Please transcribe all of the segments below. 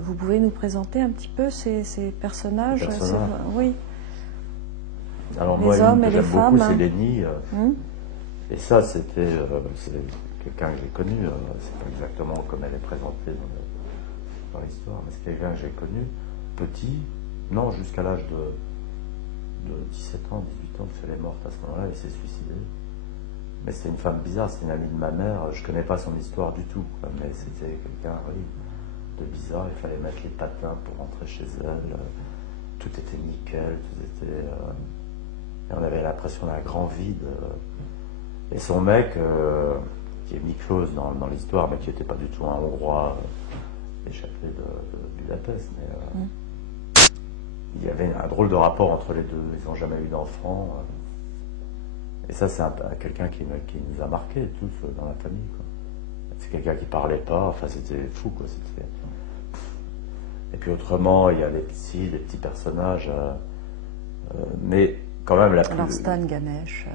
Vous pouvez nous présenter un petit peu ces personnages, oui. Alors les moi, hommes une que et les j'aime beaucoup, femmes. c'est Lenny. Et ça, c'est quelqu'un que j'ai connu. C'est pas exactement comme elle est présentée dans l'histoire, mais c'est quelqu'un que j'ai connu, petit, non, jusqu'à l'âge de 17 ans, 18 ans, parce qu'elle est morte à ce moment-là, elle s'est suicidée. Mais c'était une femme bizarre, c'était une amie de ma mère, je connais pas son histoire du tout, quoi, mais c'était quelqu'un, oui, de bizarre, il fallait mettre les patins pour rentrer chez elle, tout était nickel, tout était... et on avait l'impression d'un grand vide. Et son mec, qui est Miklos dans l'histoire, mais qui n'était pas du tout un Hongrois échappé de Budapest, mais il y avait un drôle de rapport entre les deux, ils n'ont jamais eu d'enfants. Et ça, c'est quelqu'un qui nous a marqués tous dans la famille, quoi. C'est quelqu'un qui parlait pas, enfin c'était fou, quoi. Et puis autrement, il y a des petits personnages, mais quand même la plus... Alors Stan, Ganesh...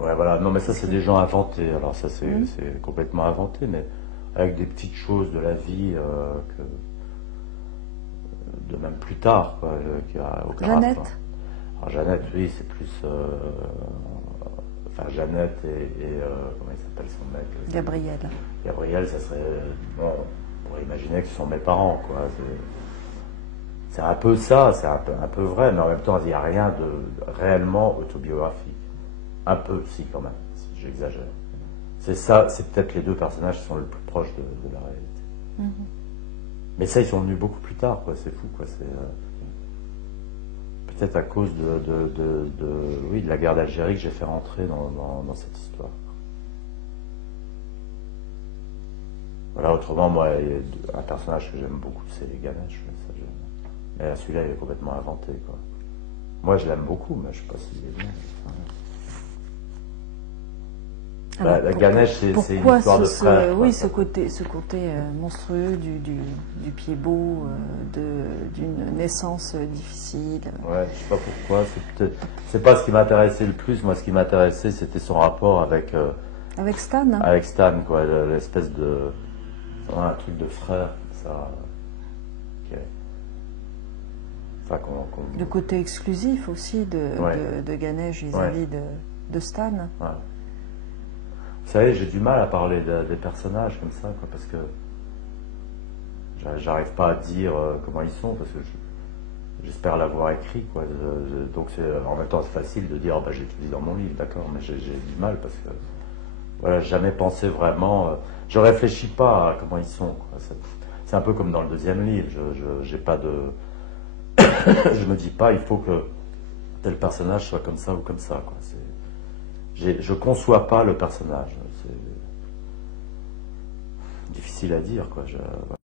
Ouais, voilà, non mais ça c'est des gens inventés, alors ça c'est complètement inventé, mais avec des petites choses de la vie de même plus tard, quoi, qui a aucun Jeannette rapport. Alors Jeannette, oui, c'est plus... enfin Jeannette et comment il s'appelle son mec? Gabriel. Gabriel, ça serait... bon, on pourrait imaginer que ce sont mes parents, quoi. C'est un peu ça, c'est un peu vrai, mais en même temps il n'y a rien de réellement autobiographique. Un peu, si, quand même, si j'exagère. C'est ça, c'est peut-être les deux personnages qui sont le plus proches de la réalité. Mais ça, ils sont venus beaucoup plus tard, quoi, c'est fou, quoi. C'est peut-être à cause de la guerre d'Algérie que j'ai fait rentrer dans cette histoire. Voilà, autrement, moi, un personnage que j'aime beaucoup, c'est Ganesh. Mais celui-là, il est complètement inventé, quoi. Moi, je l'aime beaucoup, mais je ne sais pas s'il est bien. Alors, la Ganesh, c'est une histoire de frère. Oui, ce côté monstrueux du pied beau, d'une naissance difficile. Ouais, je sais pas pourquoi. C'est pas ce qui m'intéressait le plus. Moi, ce qui m'intéressait, c'était son rapport avec. Avec Stan. Avec Stan, quoi. L'espèce de. Un truc de frère, ça. Enfin, le côté exclusif aussi de Ganesh vis-à-vis de Stan. Ouais. Vous savez, j'ai du mal à parler des personnages comme ça, quoi, parce que j'arrive pas à dire comment ils sont, parce que j'espère l'avoir écrit, quoi. Donc en même temps, c'est facile de dire, oh, bah, j'ai tout dit dans mon livre, d'accord, mais j'ai du mal parce que voilà, j'ai jamais pensé vraiment. Je réfléchis pas à comment ils sont, quoi. C'est un peu comme dans le deuxième livre. J'ai pas de. Je me dis pas, il faut que tel personnage soit comme ça ou comme ça, quoi. Je conçois pas le personnage. C'est difficile à dire, quoi.